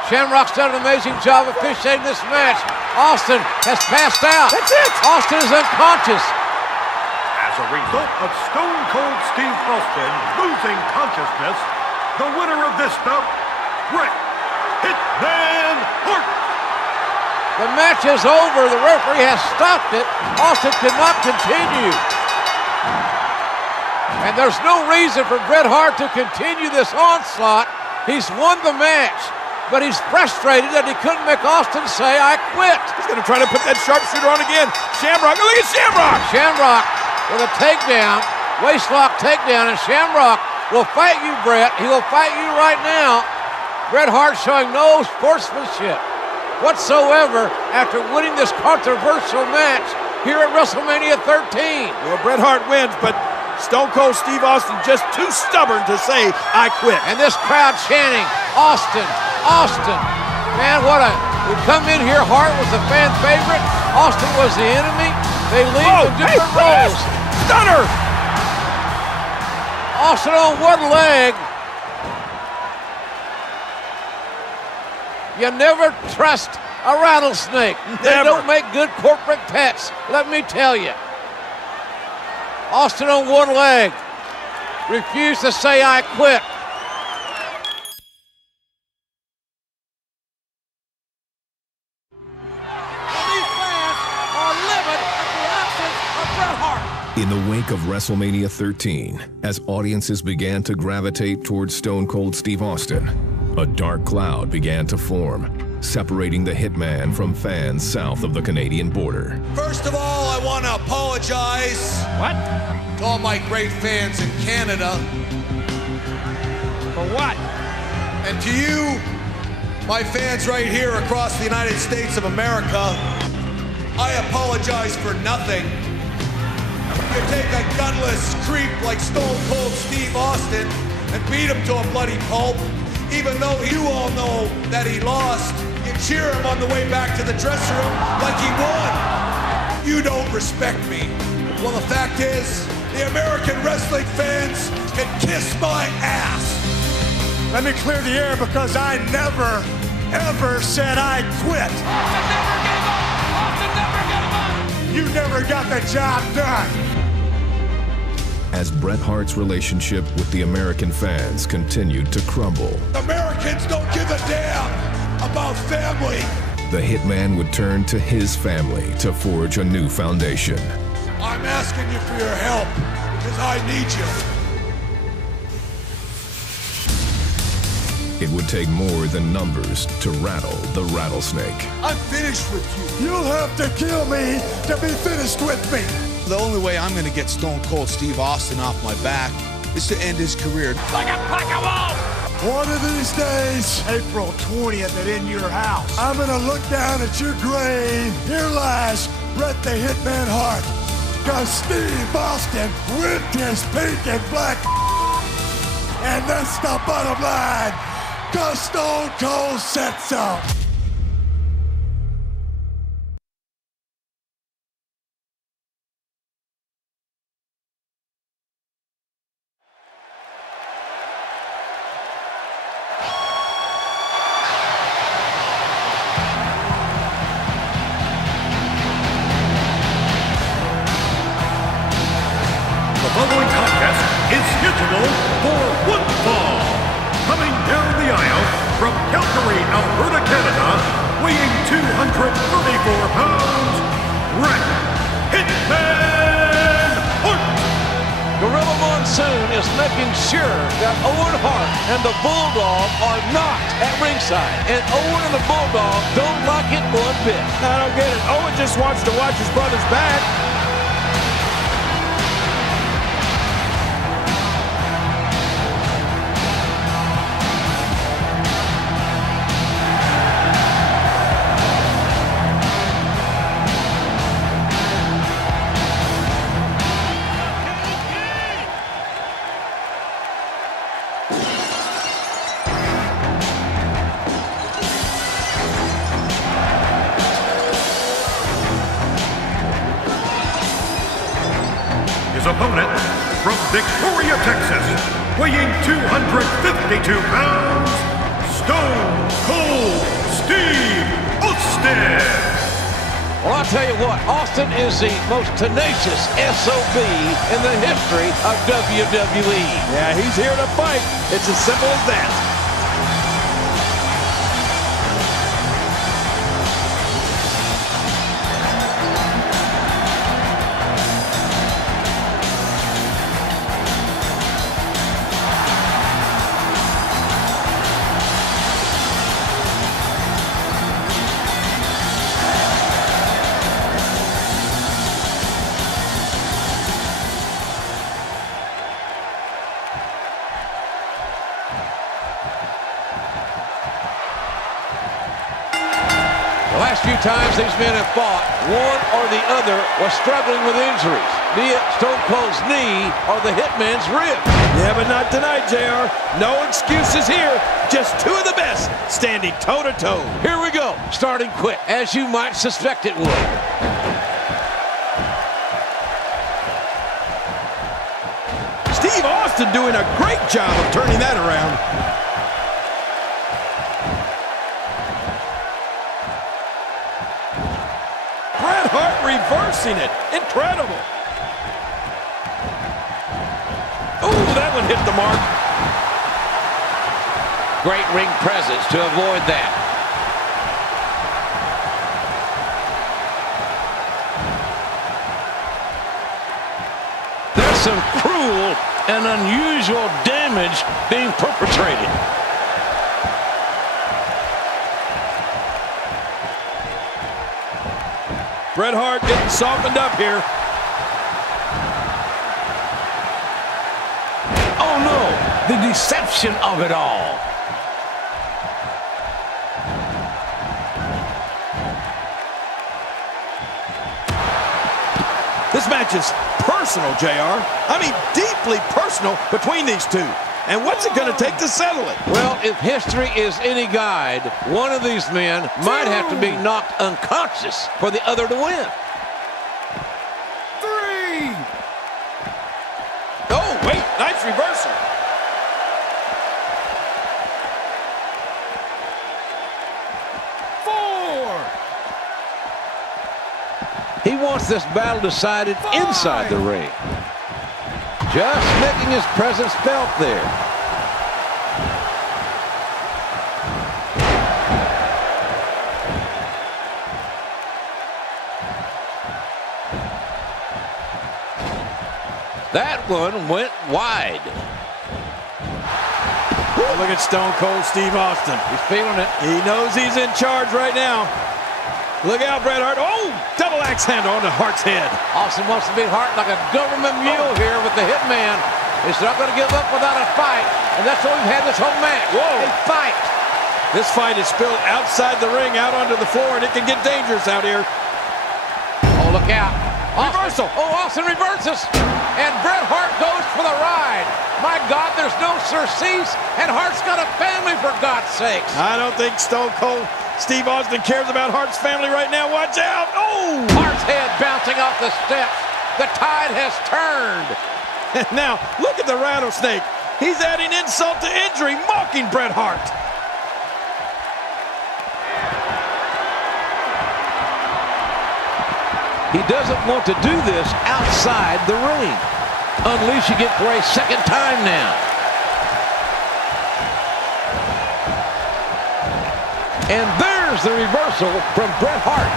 Shamrock's done an amazing job of officiating this match. Austin has passed out. That's it. Austin is unconscious. As a result of Stone Cold Steve Austin losing consciousness, the winner of this bout, Bret Hitman Hart. The match is over. The referee has stopped it. Austin cannot continue. And there's no reason for Bret Hart to continue this onslaught. He's won the match, but he's frustrated that he couldn't make Austin say, I quit. He's going to try to put that sharpshooter on again. Shamrock, look at Shamrock. Shamrock with a takedown, waistlock takedown, and Shamrock will fight you, Bret. He will fight you right now. Bret Hart showing no sportsmanship whatsoever after winning this controversial match here at WrestleMania 13. Well, Bret Hart wins, but Stone Cold Steve Austin just too stubborn to say, I quit. And this crowd chanting, Austin, Austin. Man, we come in here, Hart was the fan favorite. Austin was the enemy. They leave with different roles. Stunner! Austin on one leg. You never trust a rattlesnake. Never. They don't make good corporate pets, let me tell you. Austin on one leg. Refused to say, I quit. These fans are livid at the absence of Bret Hart. In the wake of WrestleMania 13, as audiences began to gravitate towards Stone Cold Steve Austin, a dark cloud began to form, separating the Hitman from fans south of the Canadian border. First of all, I want to apologize to all my great fans in Canada. For what? And to you, my fans right here across the United States of America, I apologize for nothing. You take a gutless creep like Stone Cold Steve Austin and beat him to a bloody pulp, even though you all know that he lost. You cheer him on the way back to the dressing room like he won. You don't respect me. Well, the fact is, The American wrestling fans can kiss my ass. Let me clear the air because I never, ever said I'd quit. Austin never gave up. Austin never gave up. You never got the job done. As Bret Hart's relationship with the American fans continued to crumble, Americans don't give a damn about family. the Hitman would turn to his family to forge a new foundation. I'm asking you for your help because I need you. It would take more than numbers to rattle the rattlesnake. I'm finished with you. You'll have to kill me to be finished with me. The only way I'm going to get Stone Cold Steve Austin off my back is to end his career. Like a pack of wolves! One of these days, April 20th at In Your House, I'm going to look down at your grave. Here lies Bret the Hitman Hart. Because Steve Austin ripped his pink and black. And that's the bottom line. Because Stone Cold said so. The following contest is scheduled for one fall. Coming down the aisle from Calgary, Alberta, Canada, weighing 234 pounds, Bret Hitman Hart. Gorilla Monsoon is making sure that Owen Hart and the Bulldog are not at ringside. And Owen and the Bulldog don't like it one bit. I don't get it. Owen just wants to watch his brother's back. His opponent from Victoria, Texas, weighing 252 pounds, Stone Cold Steve Austin. Well, I'll tell you what, Austin is the most tenacious SOB in the history of WWE. Yeah, he's here to fight. It's as simple as that. The last few times these men have fought, one or the other was struggling with injuries, be it Stone Cold's knee or the Hitman's rib. Yeah, but not tonight, JR. No excuses here. Just two of the best standing toe-to-toe. Here we go, starting quick, as you might suspect it would. Steve Austin doing a great job of turning that around. Bret Hart reversing it. Incredible. Oh, that one hit the mark. Great ring presence to avoid that. There's some cruel and unusual damage being perpetrated. Bret Hart getting softened up here. Oh no, the deception of it all. This match is personal, JR. I mean, deeply personal between these two. And what's it going to take to settle it? Well, if history is any guide, one of these men might have to be knocked unconscious for the other to win. 3, reversal. He wants this battle decided inside the ring. Just making his presence felt there. That one went wide. Oh, look at Stone Cold Steve Austin. He's feeling it. He knows he's in charge right now. Look out, Bret Hart. Oh, double axe handle onto Hart's head. Austin wants to beat Hart like a government mule here with the Hitman. He's not going to give up without a fight, and that's what we've had this whole match. Whoa. A fight. This fight is spilled outside the ring, out onto the floor, and it can get dangerous out here. Oh, look out. Reversal. Oh, Austin reverses, and Bret Hart goes for the ride. My God, there's no surcease, and Hart's got a family, for God's sakes. I don't think Stone Cold Steve Austin cares about Hart's family right now. Watch out. Oh! Hart's head bouncing off the steps. The tide has turned. And now, look at the rattlesnake. He's adding insult to injury, mocking Bret Hart. He doesn't want to do this outside the ring. Unleash again for a second time now. And there's the reversal from Bret Hart.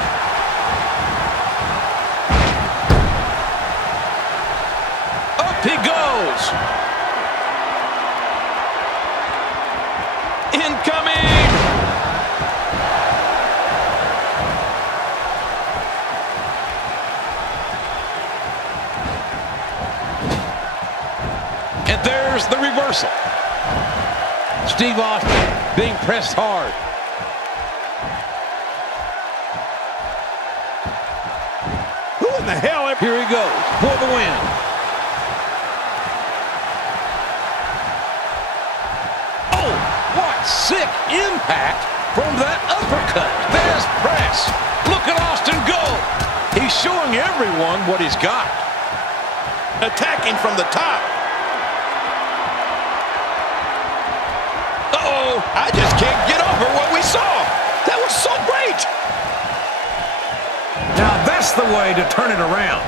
Up he goes. Incoming! And there's the reversal. Steve Austin being pressed hard. Who in the hell? Here he goes for the win. Oh, what sick impact from that uppercut. There's press. Look at Austin go. He's showing everyone what he's got. Attacking from the top. Uh-oh, I just can't get over what we saw. That was so great. Now that's the way to turn it around.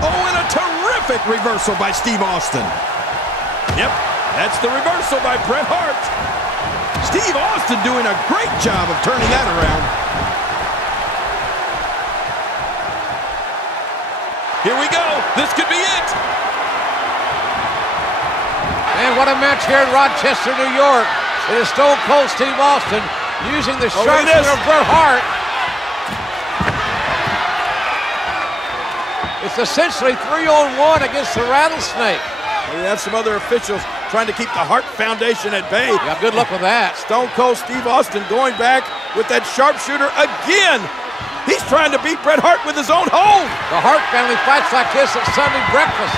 Oh, and a terrific reversal by Steve Austin. Yep, that's the reversal by Bret Hart. Steve Austin doing a great job of turning that around. Here we go. This could be it. And what a match here in Rochester, New York. It is Stone Cold Steve Austin using the sharpshooter of Bret Hart. It's essentially 3-on-1 against the Rattlesnake. We have some other officials trying to keep the Hart Foundation at bay. Yeah, good luck with that. Stone Cold Steve Austin going back with that sharpshooter again. He's trying to beat Bret Hart with his own hold. The Hart family fights like this at Sunday breakfast.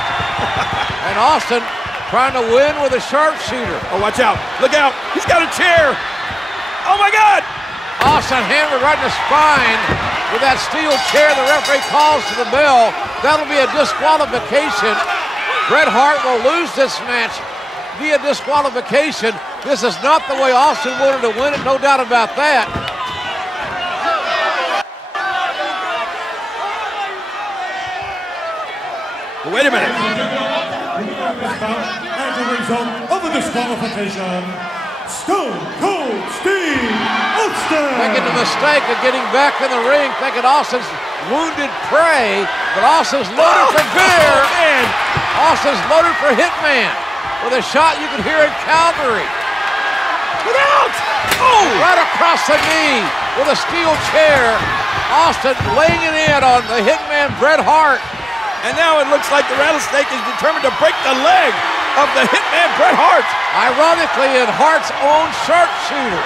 And Austin trying to win with a sharpshooter. Oh, watch out. Look out. He's got a chair. Oh, my God. Austin hammered right in the spine with that steel chair. The referee calls to the bell. That'll be a disqualification. Bret Hart will lose this match via disqualification. This is not the way Austin wanted to win it, no doubt about that. Wait a minute. As a result of the disqualification, Stone Cold Steve Austin. Making the mistake of getting back in the ring, thinking Austin's wounded prey, but Austin's loaded for beer. And Austin's loaded for Hitman. With a shot you can hear in Calgary. Get out! Oh! Right across the knee with a steel chair. Austin laying it in on the Hitman Bret Hart. And now it looks like the Rattlesnake is determined to break the leg of the Hitman Bret Hart. Ironically, in Hart's own sharpshooter.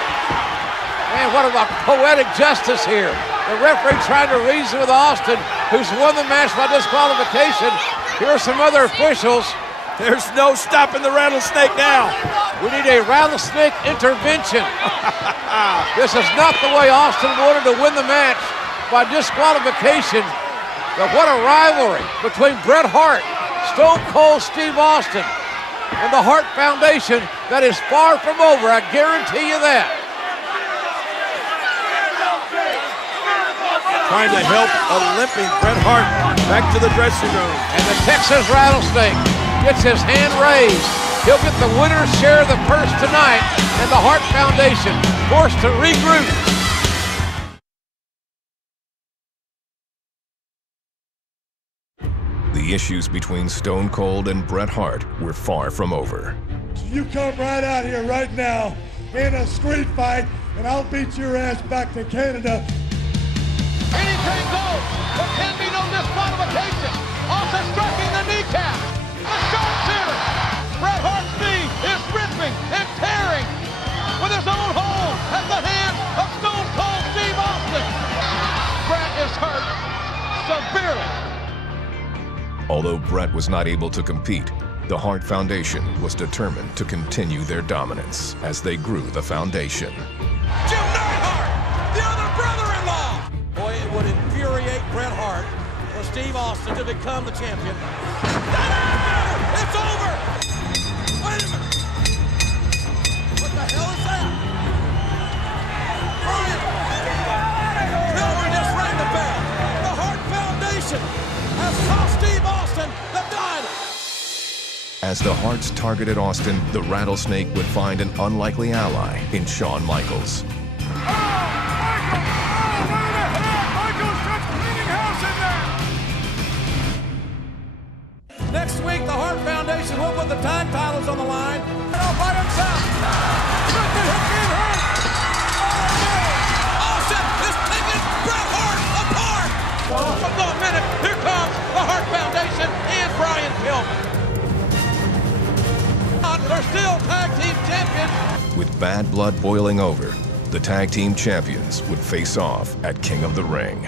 Man, what about poetic justice here? The referee trying to reason with Austin, who's won the match by disqualification. Here are some other officials. There's no stopping the Rattlesnake now. We need a Rattlesnake intervention. This is not the way Austin wanted to win the match by disqualification. But what a rivalry between Bret Hart, Stone Cold Steve Austin, and the Hart Foundation that is far from over, I guarantee you that. Trying to help a limping Bret Hart back to the dressing room. And the Texas Rattlesnake gets his hand raised. He'll get the winner's share of the purse tonight, and the Hart Foundation forced to regroup. The issues between Stone Cold and Bret Hart were far from over. You come right out here right now in a street fight, and I'll beat your ass back to Canada. Anything goes. There can be no disqualification. Austin striking the kneecap. The sharpshooter. Bret Hart's knee is ripping and tearing with his own hole at the hand of Stone Cold Steve Austin. Bret is hurt severely. Although Bret was not able to compete, the Hart Foundation was determined to continue their dominance as they grew the foundation. Jim Neidhart, the other brother-in-law. Boy, it would infuriate Bret Hart for Steve Austin to become the champion. It's over! Wait a minute! What the hell is that? Brian! Miller just rang the bell. The Hart Foundation has cost Steve Austin the title. As the Harts targeted Austin, the Rattlesnake would find an unlikely ally in Shawn Michaels. Next week, the Hart Foundation will put the tag titles on the line. All by himself. Austin is taking Bret Hart apart. Hold on a minute. Here comes the Hart Foundation and Brian Pillman. They're still tag team champions. With bad blood boiling over, the tag team champions would face off at King of the Ring.